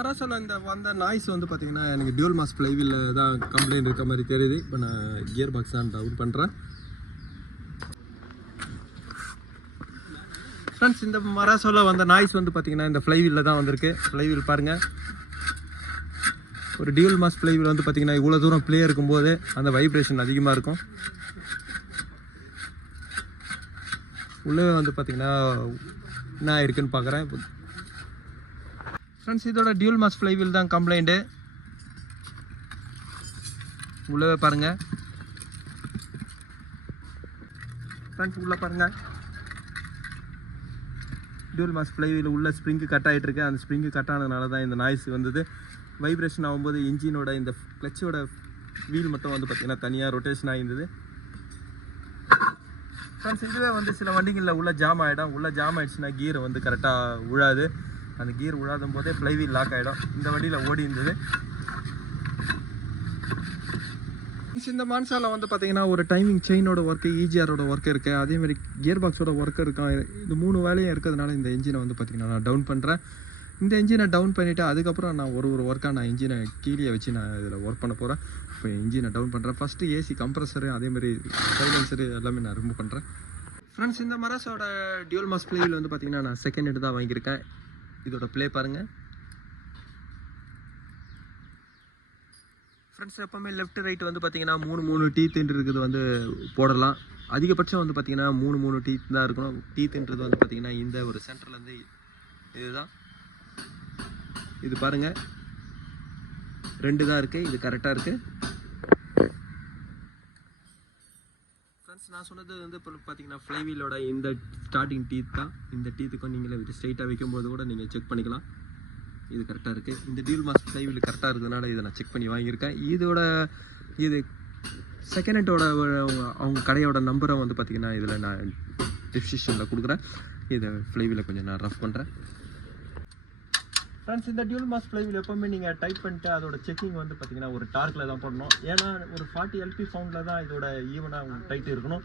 மராசோவில் இந்த வந்த நாய்ஸ் வந்து பார்த்தீங்கன்னா எனக்கு டியூல் மாஸ் ஃப்ளைவீல் தான் கம்ப்ளைண்ட் இருக்க மாதிரி தெரியுது. இப்போ நான் கியர் பாக்ஸ் தான் டவுன் பண்ணுறேன். ஃப்ரெண்ட்ஸ், இந்த மராசோவில் வந்த நாய்ஸ் வந்து பார்த்தீங்கன்னா இந்த ஃப்ளைவீலில் தான் வந்திருக்கு. ஃப்ளைவீல் பாருங்கள், ஒரு டியூல் மாஸ் ஃப்ளைவீல் வந்து பார்த்தீங்கன்னா இவ்வளோ தூரம் ப்ளே இருக்கும்போது அந்த வைப்ரேஷன் அதிகமாக இருக்கும். உள்ளே வந்து பார்த்தீங்கன்னா என்ன ஆயிருக்குன்னு பார்க்குறேன். ஃப்ரெண்ட்ஸ், இதோட டியூல் மாஸ் ஃப்ளைவீல் தான் கம்ப்ளைண்ட்டு. உள்ளே பாருங்கள் ஃப்ரெண்ட்ஸ், உள்ளே பாருங்கள், டியூல் மாஸ் ஃப்ளைவீல் உள்ள ஸ்ப்ரிங்கு கட் ஆகிட்டுருக்கு. அந்த ஸ்ப்ரிங்கு கட் ஆனதுனால தான் இந்த நாய்ஸ் வந்தது. வைப்ரேஷன் ஆகும்போது இன்ஜினோட இந்த கிளச்சோட வீல் மட்டும் வந்து பார்த்திங்கன்னா தனியாக ரொட்டேஷன் ஆகிருந்தது. ஃப்ரெண்ட்ஸ், இதுவே வந்து சில வண்டிகளில் உள்ள ஜாம் ஆகிடும். உள்ள ஜாம் ஆகிடுச்சுன்னா கியர் வந்து கரெக்டாக விழாது. அந்த கியர் விழாதும் போதே ஃப்ளைவீல் லாக் ஆகிடும். இந்த வண்டியில் ஓடி இருந்தது. இந்த மான்சாவில் வந்து பார்த்தீங்கன்னா ஒரு டைமிங் செயினோட ஒர்க்கு, இஜிஆரோட ஒர்க் இருக்குது, அதேமாதிரி கியர் பாக்ஸோட ஒர்க் இருக்கும். இது 3 வேலையும் இருக்கிறதுனால இந்த இன்ஜினை வந்து பார்த்திங்கன்னா நான் டவுன் பண்ணுறேன். இந்த இன்ஜினை டவுன் பண்ணிவிட்டு அதுக்கப்புறம் நான் ஒரு ஒர்க்காக நான் இன்ஜினை கீழே வச்சு நான் இதில் ஒர்க் பண்ண போகிறேன். இப்போ இன்ஜினை டவுன் பண்ணுறேன். ஃபஸ்ட்டு ஏசி கம்ப்ரஸரு, அதேமாதிரி சைலன்சரு எல்லாமே நான் ரிமூவ் பண்ணுறேன். ஃப்ரெண்ட்ஸ், இந்த மராசோட டியூல் மாஸ் ஃப்ளைவீல் வந்து பார்த்திங்கன்னா நான் செகண்ட் ஹெட் தான் வாங்கியிருக்கேன். இதோட ப்ளே பாருங்கள் ஃப்ரெண்ட்ஸ். எப்போவுமே லெஃப்ட் ரைட் வந்து பார்த்திங்கன்னா 3 டீத்துன்றது இருக்குது வந்து போடலாம். அதிகபட்சம் வந்து பார்த்திங்கன்னா 3 டீத் தான் இருக்கணும். டீத்துன்றது வந்து பார்த்திங்கன்னா இந்த ஒரு சென்டர்லேருந்து இதுதான். இது பாருங்கள், 2 தான் இருக்குது. இது கரெக்டாக இருக்குது. ஃப்ரெண்ட்ஸ், நான் சொன்னது வந்து இப்போ பார்த்தீங்கன்னா ஃப்ளைவீலோட இந்த ஸ்டார்டிங் டீத் தான். இந்த டீத்துக்கும் நீங்களே விட்டு ஸ்ட்ரைட்டாக வைக்கும்போது கூட நீங்கள் செக் பண்ணிக்கலாம். இது கரெக்டாக இருக்குது. இந்த டியூல் மாஸ் ஃப்ளைவீல் கரெக்டாக இருக்கிறதுனால இதை நான் செக் பண்ணி வாங்கியிருக்கேன். இது செகண்ட் ஹெட்டோட அவங்க கடையோட நம்பரை வந்து பார்த்திங்கன்னா இதில் நான் டிஸ்கிரிப்ஷனில் கொடுக்குறேன். இதை ஃப்ளைவீலை கொஞ்சம் நான் ரஃப் பண்ணுறேன். ஃப்ரெண்ட்ஸ், இந்த டியூல் மாஸ் ஃப்ளைவீல் எப்போவுமே நீங்கள் டைட் பண்ணிட்டு அதோட செக்கிங் வந்து பார்த்திங்கன்னா ஒரு டார்க்கில் தான் போடணும். ஏன்னா ஒரு 40 LP ஃபவுண்டில் தான் இதோட ஈவனாக உங்களுக்கு டைட் இருக்கணும்.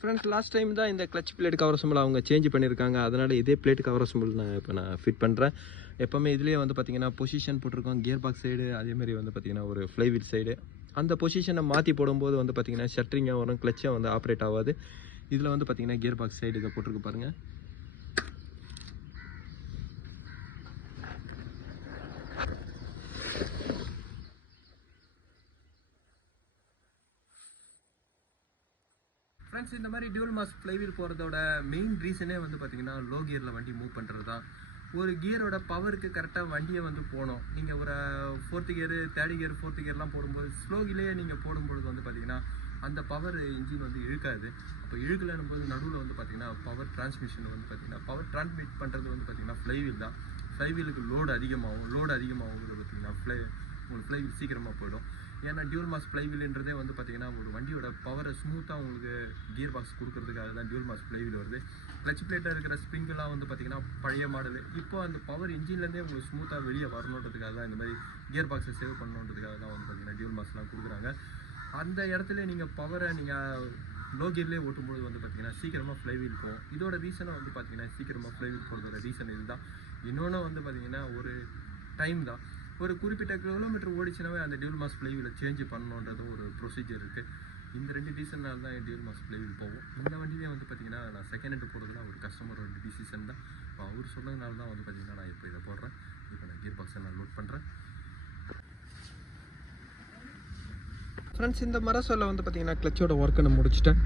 ஃப்ரெண்ட்ஸ், லாஸ்ட் டைம் தான் இந்த கிளச் பிளேட் கவர் சிம்பிள் அவங்க சேஞ்ச் பண்ணியிருக்காங்க. அதனால் இதே பிளேட் கவர் சிம்பிள் நான் ஃபிட் பண்ணுறேன். எப்போவுமே இதுலேயே வந்து பார்த்திங்கன்னா பொசிஷன் போட்டிருக்கோம். கியர் பாக்ஸ் சைடு, அதேமாதிரி வந்து பார்த்திங்கன்னா ஒரு ஃப்ளைவீல் சைடு. அந்த பொசிஷனை மாற்றி போடும்போது வந்து பார்த்திங்கன்னா ஷட்டரிங்காக வரும், கிளச்சாக வந்து ஆப்ரேட் ஆகாது. இதில் வந்து பார்த்திங்கன்னா கியர் பாக்ஸ் சைடு இதை போட்டிருக்கு பாருங்கள். ஃப்ரெண்ட்ஸ், இந்த மாதிரி டியூல் மாஸ் ஃப்ளைவீல் போகிறதோட மெயின் ரீசனே வந்து பார்த்திங்கன்னா லோ கியரில் வண்டி மூவ் பண்ணுறது தான். ஒரு கியரோட பவருக்கு கரெக்டாக வண்டியை வந்து போகணும். நீங்கள் ஒரு 4th gear, 3rd gear, 4th கியர்லாம் போடும்போது ஸ்லோகிலேயே நீங்கள் போடும்பொழுது வந்து பார்த்திங்கன்னா அந்த பவர் இன்ஜின் வந்து இழுக்காது. அப்போ இழுக்கலன்னும் போது நடுவில் வந்து பார்த்திங்கன்னா பவர் டிரான்ஸ்மிஷன் வந்து பார்த்திங்கன்னா பவர் டிரான்ஸ்மிட் பண்ணுறது வந்து பார்த்திங்கன்னா ஃப்ளைவீல் தான். ஃப்ளைவீலுக்கு லோடு அதிகமாகும் பார்த்திங்கன்னா உங்களுக்கு ஃப்ளைவீல் சீக்கிரமாக போயிடும். ஏன்னா டியூல் மாஸ் ஃப்ளைவீல்ன்றதே வந்து பார்த்திங்கன்னா ஒரு வண்டியோட பவரை ஸ்மூத்தாக உங்களுக்கு கியர் பாக்ஸ் கொடுக்கறதுக்காக தான் டியூல் மாஸ் ஃப்ளைவீல் வருது. கிளச் பிளேட்டில் இருக்கிற ஸ்ப்ரிங்கெல்லாம் வந்து பார்த்திங்கன்னா பழைய மாடலு. இப்போ அந்த பவர் இன்ஜின்லேருந்தே உங்களுக்கு ஸ்மூத்தாக வெளியே வரணுன்றதுக்காக தான் இந்த மாதிரி கியர் பாக்ஸை சேவ் பண்ணணுன்றதுக்காக தான் வந்து பார்த்திங்கன்னா டியூல் மாஸ்லாம் கொடுக்குறாங்க. அந்த இடத்துல நீங்கள் பவரை நீங்கள் லோ கியர்லேயே ஓட்டும்போது வந்து பார்த்திங்கன்னா சீக்கிரமாக ஃப்ளைவீல் போகும். இதோட ரீசனை வந்து பார்த்திங்கன்னா சீக்கிரமாக ஃப்ளைவீல் போகிறதோட ரீசன் இதுதான். இன்னொன்று வந்து பார்த்திங்கன்னா ஒரு டைம் தான். ஒரு குறிப்பிட்ட கிலோமீட்டர் ஓடிச்சுனாவே அந்த டியூல் மாஸ் ஃப்ளைவீலை சேஞ்ச் பண்ணணுன்றதும் ஒரு ப்ரொசீஜர் இருக்குது. இந்த 2 ரீசனால் தான் டியூல் மாஸ் ஃப்ளைவீல் போகும். இந்த வண்டியிலே வந்து பார்த்திங்கன்னா நான் செகண்ட் ஹெட் போடுறதுலாம் ஒரு கஸ்டமரோட டிசிஷன் தான். இப்போ அவர் சொன்னதுனால தான் வந்து பார்த்திங்கன்னா நான் இப்போ இதை போடுறேன். இப்போ நான் கியர் பாக்ஸை நான் லோட் பண்ணுறேன். ஃப்ரெண்ட்ஸ், இந்த மராசோவில் வந்து பார்த்திங்கன்னா கிளச்சோட ஒர்க்கை நான் முடிச்சிட்டேன்.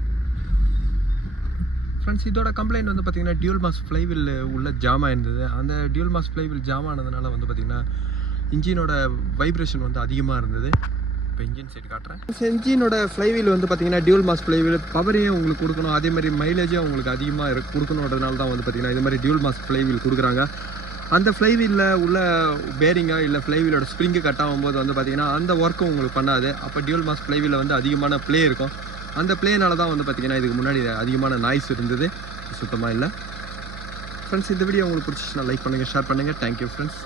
ஃப்ரெண்ட்ஸ், இதோட கம்ப்ளைண்ட் வந்து பார்த்திங்கன்னா டியூல் மாஸ் ஃப்ளைவீல் உள்ள ஜாம் ஆயிருந்தது. அந்த டியூல் மாஸ் ஃப்ளைவீல் ஜாம் ஆனதுனால வந்து பார்த்திங்கன்னா இன்ஜினோட வைப்ரேஷன் வந்து அதிகமாக இருந்தது. இப்போ இன்ஜின் சைடு காட்டுறேன். இன்ஜினோட ஃப்ளைவீல் வந்து பார்த்திங்கன்னா டியூல் மாஸ் ஃப்ளைவீல் பவரையும் உங்களுக்கு கொடுக்கணும், அதேமாதிரி மைலேஜும் உங்களுக்கு அதிகமாக கொடுக்கணுன்றதுனால தான் வந்து பார்த்திங்கன்னா இது மாதிரி டியூல் மாஸ் ஃப்ளைவீல் கொடுக்குறாங்க. அந்த ஃப்ளைவீலில் உள்ள பேரிங்காக இல்லை ஃப்ளைவீலோட ஸ்ப்ரிங்கு கட் ஆகும்போது வந்து பார்த்திங்கன்னா அந்த ஒர்க்கும் உங்களுக்கு பண்ணாது. அப்போ டியூல் மாஸ் ஃப்ளைவீலில் வந்து அதிகமான ப்ளே இருக்கும். அந்த ப்ளேனால தான் வந்து பார்த்திங்கன்னா இதுக்கு முன்னாடி அதிகமான நாய்ஸ் இருந்தது. சுத்தமாக இல்லை. ஃப்ரெண்ட்ஸ், இந்த வீடியோ உங்களுக்கு பிடிச்சிச்சுன்னா லைக் பண்ணுங்கள், ஷேர் பண்ணுங்கள். Thank you friends.